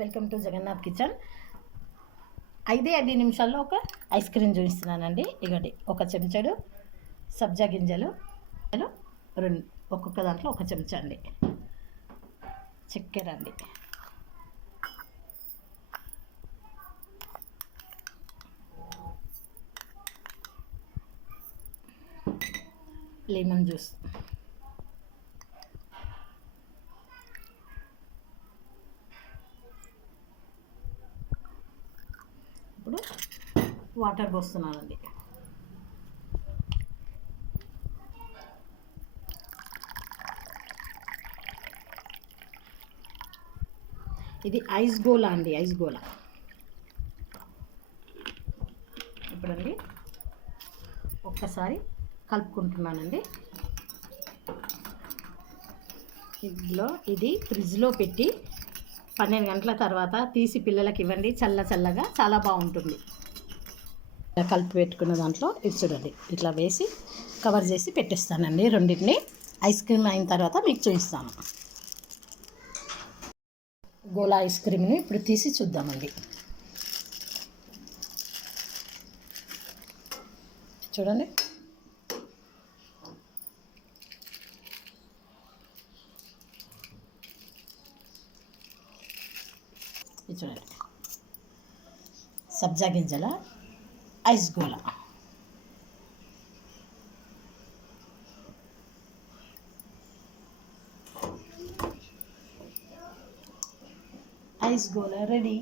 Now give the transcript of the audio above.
Welcome to Jagannadh kitchen. 5 నిమిషాల్లో ఒక ice cream చూపిస్తున్నానండి. ఇగోండి, ఒక చెంచాడు సబ్జా గింజలు, రెండు ఒక్కొక్క దాంట్లో ఒక చెంచా అండి. చక్కెర అండి, లెమన్ జ్యూస్, ఇప్పుడు వాటర్ పోస్తున్నానండి. ఇది ఐస్ గోలా అండి, ఐస్ గోలా. ఇప్పుడండి ఒక్కసారి కలుపుకుంటున్నానండి. ఇది ఫ్రిడ్జ్లో పెట్టి 12 గంటల తర్వాత తీసి పిల్లలకి ఇవ్వండి. చల్లగా చాలా బాగుంటుంది. కలిపి పెట్టుకున్న దాంట్లో చూడండి, ఇట్లా వేసి కవర్ చేసి పెట్టేస్తానండి. రెండింటిని ఐస్ క్రీమ్ అయిన తర్వాత మీకు చూపిస్తాను. గోలా ఐస్ క్రీమ్ని ఇప్పుడు తీసి చూద్దామండి. చూడండి, చూడండి, సబ్జా గింజల ఐస్ గోలా. ఐస్ గోలా రెడీ.